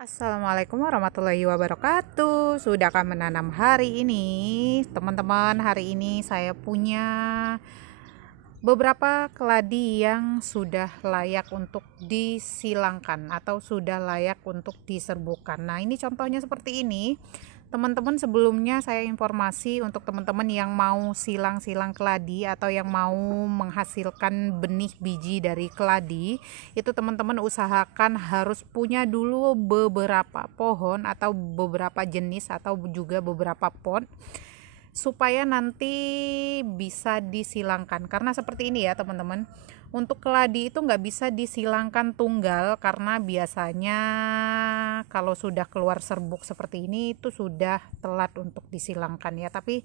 Assalamualaikum warahmatullahi wabarakatuh. Sudahkah menanam hari ini? Teman-teman, hari ini saya punya beberapa keladi yang sudah layak untuk disilangkan atau sudah layak untuk diserbukan. Nah, ini contohnya seperti ini. Teman-teman, sebelumnya saya informasi untuk teman-teman yang mau silang-silang keladi atau yang mau menghasilkan benih biji dari keladi, itu teman-teman usahakan harus punya dulu beberapa pohon atau beberapa jenis atau juga beberapa pot supaya nanti bisa disilangkan. Karena seperti ini ya teman-teman, untuk keladi itu nggak bisa disilangkan tunggal karena biasanya kalau sudah keluar serbuk seperti ini itu sudah telat untuk disilangkan ya. Tapi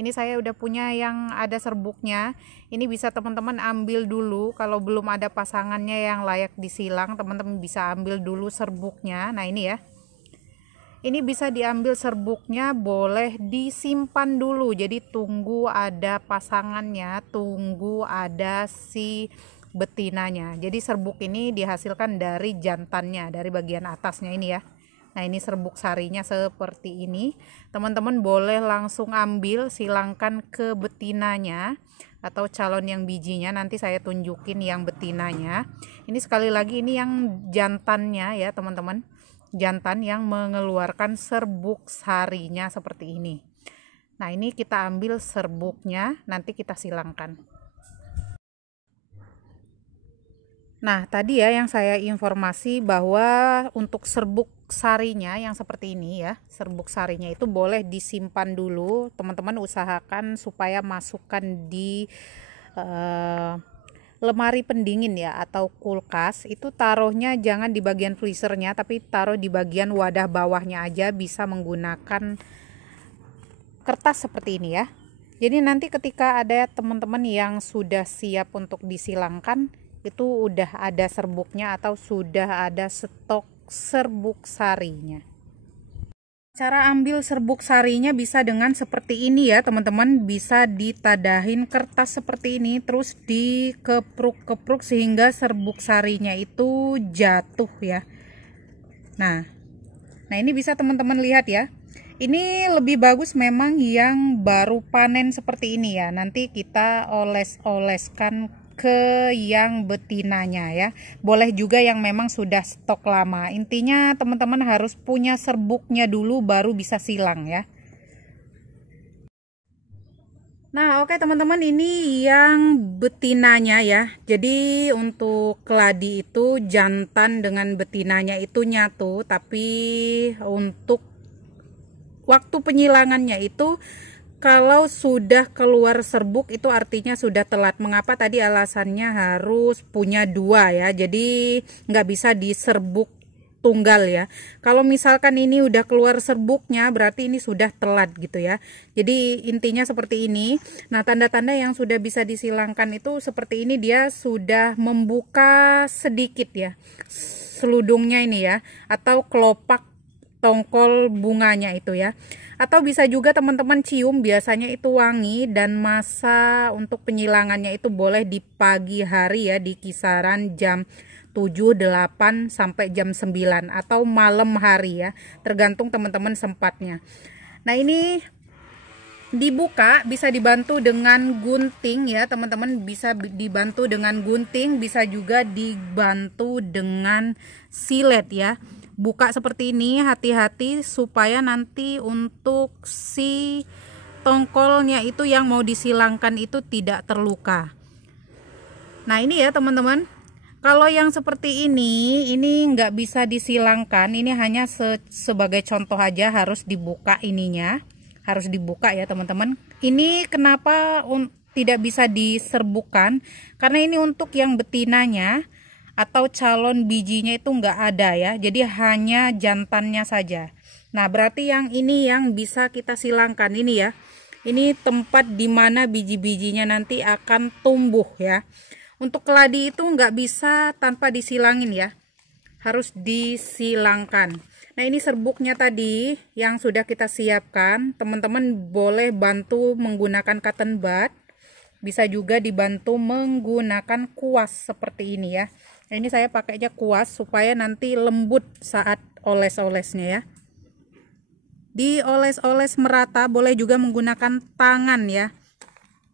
ini saya udah punya yang ada serbuknya. Ini bisa teman-teman ambil dulu. Kalau belum ada pasangannya yang layak disilang, teman-teman bisa ambil dulu serbuknya. Nah ini ya, ini bisa diambil serbuknya, boleh disimpan dulu. Jadi tunggu ada pasangannya, tunggu ada si betinanya. Jadi serbuk ini dihasilkan dari jantannya, dari bagian atasnya ini ya. Nah ini serbuk sarinya seperti ini. Teman-teman boleh langsung ambil, silangkan ke betinanya atau calon yang bijinya. Nanti saya tunjukin yang betinanya. Ini sekali lagi ini yang jantannya ya teman-teman, jantan yang mengeluarkan serbuk sarinya seperti ini. Nah ini kita ambil serbuknya, nanti kita silangkan. Nah tadi ya yang saya informasi bahwa untuk serbuk sarinya yang seperti ini ya, serbuk sarinya itu boleh disimpan dulu. Teman-teman usahakan supaya masukkan di lemari pendingin ya atau kulkas, itu taruhnya jangan di bagian freezernya tapi taruh di bagian wadah bawahnya aja, bisa menggunakan kertas seperti ini ya. Jadi nanti ketika ada teman-teman yang sudah siap untuk disilangkan, itu udah ada serbuknya atau sudah ada stok serbuk sarinya. Cara ambil serbuk sarinya bisa dengan seperti ini ya teman-teman, bisa ditadahin kertas seperti ini terus dikepruk-kepruk sehingga serbuk sarinya itu jatuh ya. Nah ini bisa teman-teman lihat ya. Ini lebih bagus memang yang baru panen seperti ini ya. Nanti kita oles-oleskan ke yang betinanya ya. Boleh juga yang memang sudah stok lama. Intinya teman-teman harus punya serbuknya dulu baru bisa silang ya. Nah oke teman-teman, ini yang betinanya ya. Jadi untuk keladi itu jantan dengan betinanya itu nyatu, tapi untuk waktu penyilangannya itu kalau sudah keluar serbuk itu artinya sudah telat. Mengapa tadi alasannya harus punya dua ya, jadi nggak bisa diserbuk tunggal ya. Kalau misalkan ini udah keluar serbuknya berarti ini sudah telat gitu ya. Jadi intinya seperti ini. Nah tanda-tanda yang sudah bisa disilangkan itu seperti ini, dia sudah membuka sedikit ya seludungnya ini ya, atau kelopak tongkol bunganya itu ya. Atau bisa juga teman-teman cium, biasanya itu wangi. Dan masa untuk penyilangannya itu boleh di pagi hari ya, di kisaran jam 7, 8 sampai jam 9 atau malam hari ya, tergantung teman-teman sempatnya. Nah ini dibuka bisa dibantu dengan gunting ya teman-teman, bisa dibantu dengan gunting, bisa juga dibantu dengan silet ya. Buka seperti ini, hati-hati supaya nanti untuk si tongkolnya itu yang mau disilangkan itu tidak terluka. Nah ini ya teman-teman, kalau yang seperti ini nggak bisa disilangkan. Ini hanya sebagai contoh aja, harus dibuka ininya, harus dibuka ya teman-teman. Ini kenapa tidak bisa diserbukan, karena ini untuk yang betinanya atau calon bijinya itu nggak ada ya, jadi hanya jantannya saja. Nah berarti yang ini yang bisa kita silangkan ini ya, ini tempat dimana biji-bijinya nanti akan tumbuh ya. Untuk keladi itu nggak bisa tanpa disilangin ya, harus disilangkan. Nah ini serbuknya tadi yang sudah kita siapkan, teman-teman boleh bantu menggunakan cotton bud, bisa juga dibantu menggunakan kuas seperti ini ya. Nah, ini saya pakainya kuas supaya nanti lembut saat oles-olesnya ya. Dioles-oles merata, boleh juga menggunakan tangan ya.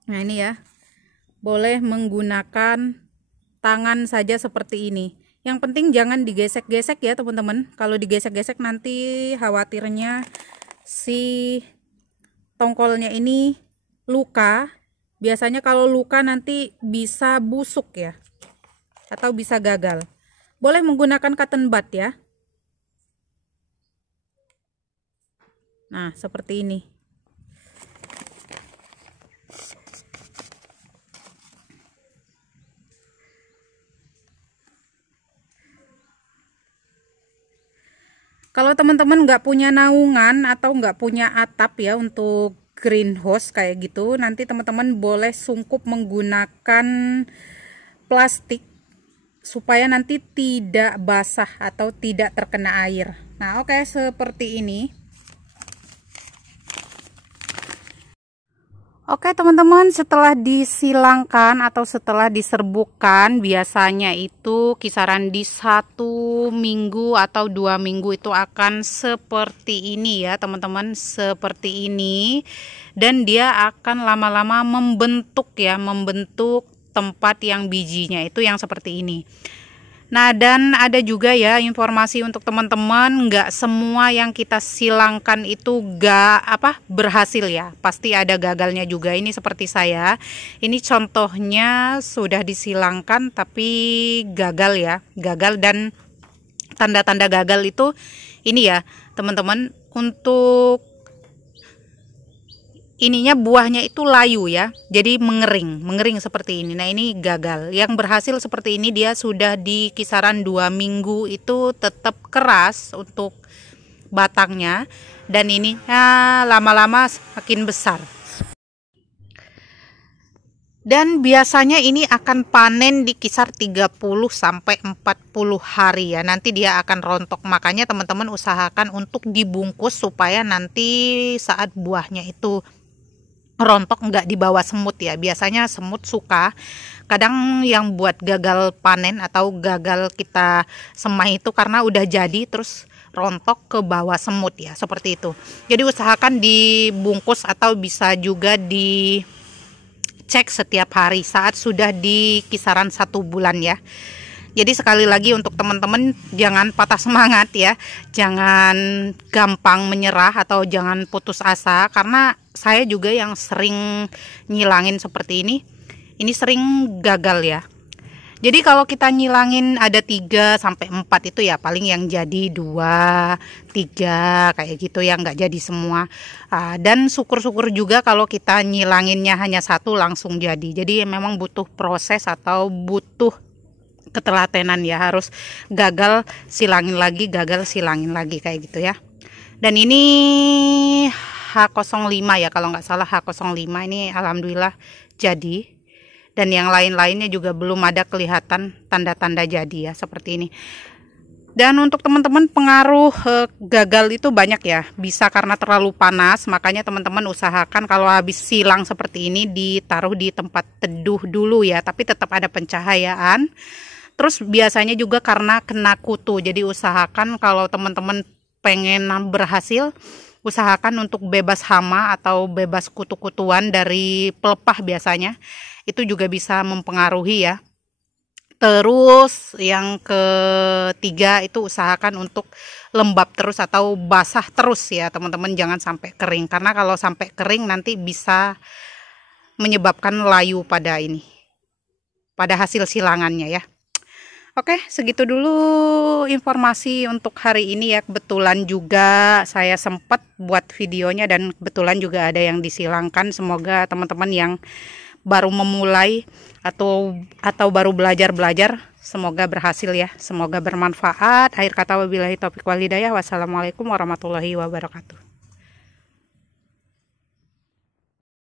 Nah ini ya, boleh menggunakan tangan saja seperti ini. Yang penting jangan digesek-gesek ya teman-teman. Kalau digesek-gesek nanti khawatirnya si tongkolnya ini luka. Biasanya kalau luka nanti bisa busuk ya, atau bisa gagal. Boleh menggunakan cotton bud ya. Nah, seperti ini. Kalau teman-teman nggak punya naungan atau nggak punya atap ya untuk greenhouse kayak gitu, nanti teman-teman boleh sungkup menggunakan plastik supaya nanti tidak basah atau tidak terkena air. Nah, oke, seperti ini. Oke teman-teman, setelah disilangkan atau setelah diserbukan, biasanya itu kisaran di 1 minggu atau 2 minggu itu akan seperti ini ya teman-teman, seperti ini. Dan dia akan lama-lama membentuk ya, membentuk tempat yang bijinya itu yang seperti ini. Nah, dan ada juga ya informasi untuk teman-teman, nggak semua yang kita silangkan itu berhasil ya, pasti ada gagalnya juga. Ini seperti saya, ini contohnya sudah disilangkan tapi gagal ya, gagal. Dan tanda-tanda gagal itu ini ya teman-teman, untuk ininya buahnya itu layu ya, jadi mengering seperti ini. Nah ini gagal. Yang berhasil seperti ini dia sudah di kisaran 2 minggu itu tetap keras untuk batangnya, dan ini lama-lama semakin besar. Dan biasanya ini akan panen di kisar 30 sampai 40 hari ya. Nanti dia akan rontok. Makanya teman-teman usahakan untuk dibungkus supaya nanti saat buahnya itu rontok nggak dibawa semut ya. Biasanya semut suka. Kadang yang buat gagal panen atau gagal kita semai itu karena udah jadi terus rontok ke bawah semut ya, seperti itu. Jadi usahakan dibungkus atau bisa juga dicek setiap hari saat sudah di kisaran 1 bulan ya. Jadi sekali lagi untuk teman-teman, jangan patah semangat ya, jangan gampang menyerah atau jangan putus asa, karena saya juga yang sering nyilangin seperti ini sering gagal ya. Jadi kalau kita nyilangin ada 3 sampai 4 itu ya paling yang jadi 2, 3 kayak gitu ya, nggak jadi semua. Dan syukur-syukur juga kalau kita nyilanginnya hanya 1 langsung jadi. Jadi memang butuh proses atau butuh ketelatenan ya, harus gagal silangin lagi, gagal silangin lagi kayak gitu ya. Dan ini H05 ya kalau nggak salah, H05 ini alhamdulillah jadi. Dan yang lain-lainnya juga belum ada kelihatan tanda-tanda jadi ya, seperti ini. Dan untuk teman-teman pengaruh gagal itu banyak ya, bisa karena terlalu panas. Makanya teman-teman usahakan kalau habis silang seperti ini ditaruh di tempat teduh dulu ya, tapi tetap ada pencahayaan. Terus biasanya juga karena kena kutu, jadi usahakan kalau teman-teman pengen berhasil, usahakan untuk bebas hama atau bebas kutu-kutuan dari pelepah biasanya. Itu juga bisa mempengaruhi ya. Terus yang ketiga itu usahakan untuk lembab terus atau basah terus ya teman-teman, jangan sampai kering. Karena kalau sampai kering nanti bisa menyebabkan layu pada hasil silangannya ya. Oke, segitu dulu informasi untuk hari ini ya. Kebetulan juga saya sempat buat videonya dan kebetulan juga ada yang disilangkan. Semoga teman-teman yang baru memulai atau baru belajar semoga berhasil ya. Semoga bermanfaat. Akhir kata wabillahi taufiq wal hidayah. Wassalamualaikum warahmatullahi wabarakatuh.